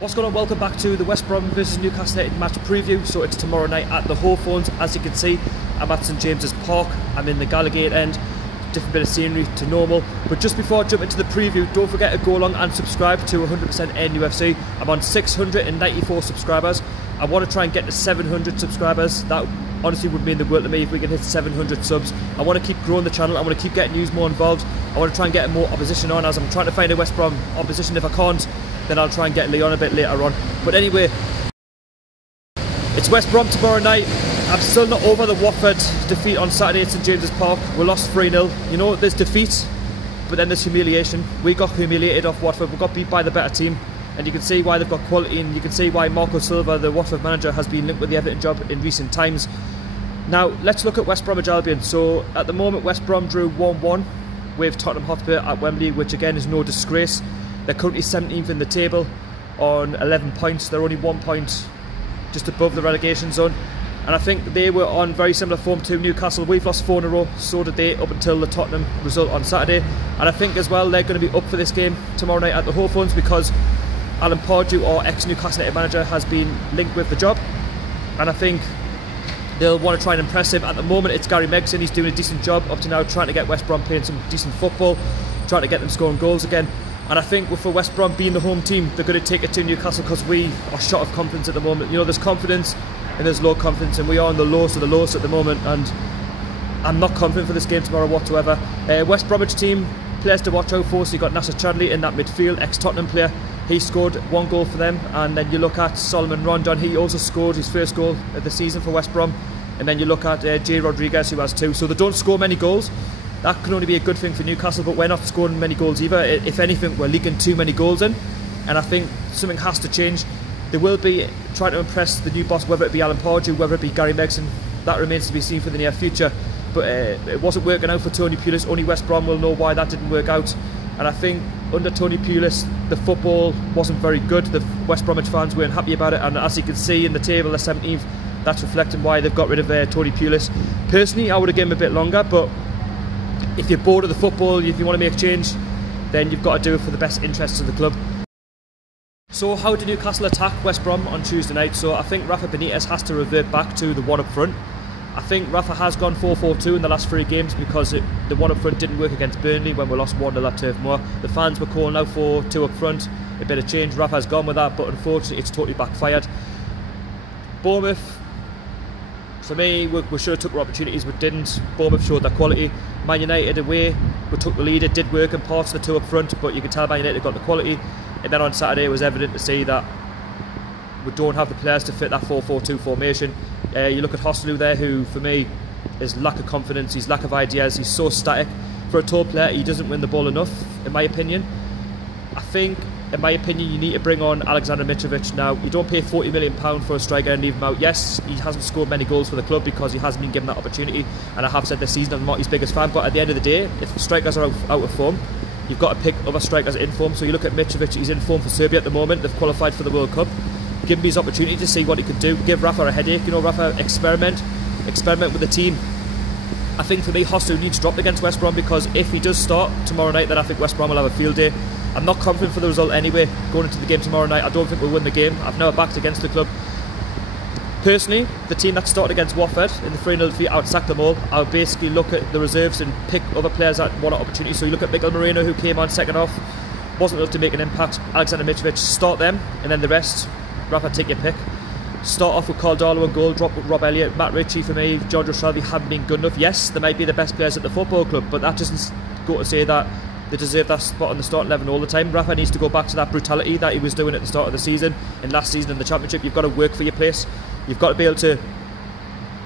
What's going on? Welcome back to the West Brom versus Newcastle match preview. So it's tomorrow night at the Hawthorns. As you can see, I'm at St James's Park. I'm in the Gallagate end. Different bit of scenery to normal. But just before I jump into the preview, don't forget to go along and subscribe to 100% NUFC. I'm on 694 subscribers. I want to try and get to 700 subscribers. That honestly would mean the world to me if we can hit 700 subs. I want to keep growing the channel. I want to keep getting you more involved. I want to try and get more opposition on, as I'm trying to find a West Brom opposition. If I can't, then I'll try and get Leon a bit later on. But anyway, it's West Brom tomorrow night. I'm still not over the Watford defeat on Saturday at St James's Park. We lost 3-0. You know, there's defeat, but then there's humiliation. We got humiliated off Watford. We got beat by the better team. And you can see why they've got quality, and you can see why Marco Silva, the Watford manager, has been linked with the Everton job in recent times. Now, let's look at West Bromwich Albion. So, at the moment, West Brom drew 1-1 with Tottenham Hotspur at Wembley, which again is no disgrace. They're currently 17th in the table on 11 points. They're only 1 point just above the relegation zone. And I think they were on very similar form to Newcastle. We've lost 4 in a row, so did they, up until the Tottenham result on Saturday. And I think as well they're going to be up for this game tomorrow night at the Hawthorns, because Alan Pardew, our ex-Newcastle United manager, has been linked with the job. And I think they'll want to try and impress him. At the moment it's Gary Megson. He's doing a decent job up to now, trying to get West Brom playing some decent football, trying to get them scoring goals again. And I think for West Brom being the home team, they're going to take it to Newcastle, because we are short of confidence at the moment. You know, there's confidence and there's low confidence, and we are on the lowest of the lowest at the moment, and I'm not confident for this game tomorrow whatsoever. West Bromwich team, players to watch out for. So you got Nasser Chadley in that midfield, ex-Tottenham player. He scored 1 goal for them. And then you look at Solomon Rondon. He also scored his first goal of the season for West Brom. And then you look at Jay Rodriguez, who has 2. So they don't score many goals. That can only be a good thing for Newcastle, but we're not scoring many goals either. If anything, we're leaking too many goals in, and I think something has to change. They will be trying to impress the new boss, whether it be Alan Pardew, whether it be Gary Megson. That remains to be seen for the near future. But it wasn't working out for Tony Pulis. Only West Brom will know why that didn't work out. And I think under Tony Pulis, the football wasn't very good. The West Bromwich fans weren't happy about it, and as you can see in the table, they're 17th. That's reflecting why they've got rid of Tony Pulis. Personally, I would have given him a bit longer, but if you're bored of the football, if you want to make a change, then you've got to do it for the best interests of the club. So how did Newcastle attack West Brom on Tuesday night? So I think Rafa Benitez has to revert back to the one up front. I think Rafa has gone 4-4-2 in the last 3 games, because the one up front didn't work against Burnley when we lost 1-0 at Turf Moor. The fans were calling out for 2 up front, a bit of change. Rafa's gone with that, but unfortunately it's totally backfired. Bournemouth, for me, we should have took our opportunities, but didn't. Bournemouth showed their quality. Man United away, we took the lead. It did work in parts of the 2 up front, but you can tell Man United got the quality. And then on Saturday it was evident to see that we don't have the players to fit that 4-4-2 formation. You look at Hostelou there, who for me is lack of confidence, his lack of ideas. He's so static. For a tall player, he doesn't win the ball enough, in my opinion. I think, in my opinion, you need to bring on Alexander Mitrovic now. You don't pay £40 million for a striker and leave him out. Yes, he hasn't scored many goals for the club because he hasn't been given that opportunity, and I have said this season I'm not his biggest fan, but at the end of the day, if strikers are out of form, you've got to pick other strikers in form. So you look at Mitrovic, he's in form for Serbia at the moment. They've qualified for the World Cup. Give him his opportunity to see what he could do. Give Rafa a headache. You know, Rafa, experiment with the team. I think for me, Hostelou needs dropped against West Brom, because if he does start tomorrow night, then I think West Brom will have a field day. I'm not confident for the result anyway going into the game tomorrow night. I don't think we'll win the game. I've never backed against the club. Personally, the team that started against Watford in the 3-0 defeat, I would sack them all. I would basically look at the reserves and pick other players that want an opportunity. So you look at Miguel Moreno, who came on second half, wasn't enough to make an impact. Alexander Mitrovic, start them, and then the rest, Rafa, take your pick. Start off with Caldalo and goal, drop with Rob Elliott. Matt Ritchie, for me, Giorgio Shelby haven't been good enough. Yes, they might be the best players at the football club, but that doesn't go to say that they deserve that spot on the starting 11 all the time. Rafa needs to go back to that brutality that he was doing at the start of the season and last season in the Championship. You've got to work for your place. You've got to be able to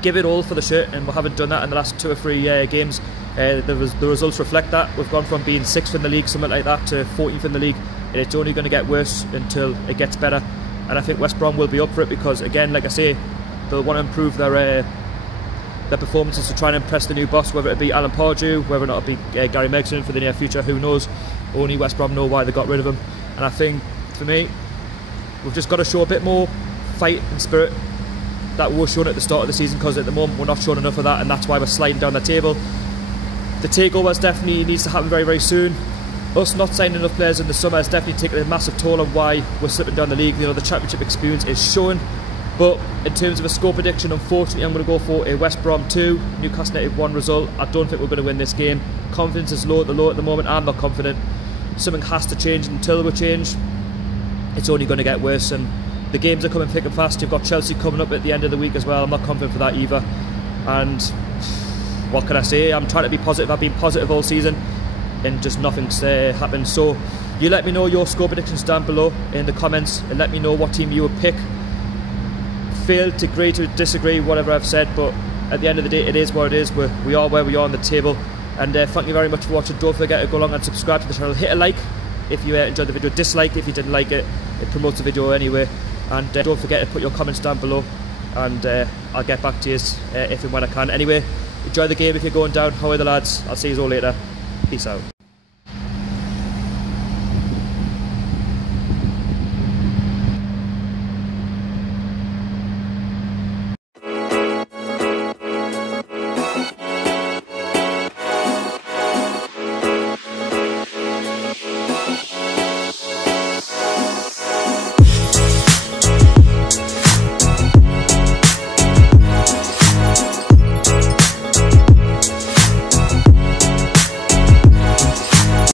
give it all for the shirt, and we haven't done that in the last 2 or 3 games. The results reflect that. We've gone from being 6th in the league, something like that, to 14th in the league, and it's only going to get worse until it gets better. And I think West Brom will be up for it, because again, like I say, they'll want to improve their performances to try and impress the new boss, whether it be Alan Pardew, whether or not it be Gary Megson for the near future, who knows. Only West Brom know why they got rid of him. And I think, for me, we've just got to show a bit more fight and spirit that we were shown at the start of the season, because at the moment we're not showing enough of that, and that's why we're sliding down the table. The takeovers definitely needs to happen very, very soon. us not signing enough players in the summer has definitely taken a massive toll on why we're slipping down the league. You know, the Championship experience is showing. But in terms of a score prediction, unfortunately, I'm going to go for a West Brom 2, Newcastle United 1 result. I don't think we're going to win this game. Confidence is low at the moment. I'm not confident. Something has to change. Until we change, it's only going to get worse. And the games are coming thick and fast. You've got Chelsea coming up at the end of the week as well. I'm not confident for that either. And what can I say? I'm trying to be positive. I've been positive all season, and just nothing's happened. So you let me know your score predictions down below in the comments, and let me know what team you would pick. Feel to agree to disagree, whatever I've said, but at the end of the day, it is what it is. We are where we are on the table. And thank you very much for watching. Don't forget to go along and subscribe to the channel. Hit a like if you enjoyed the video. Dislike if you didn't like it. It promotes the video anyway. And don't forget to put your comments down below, and I'll get back to you if and when I can. Anyway, enjoy the game if you're going down. How are the lads? I'll see you all later. Peace out.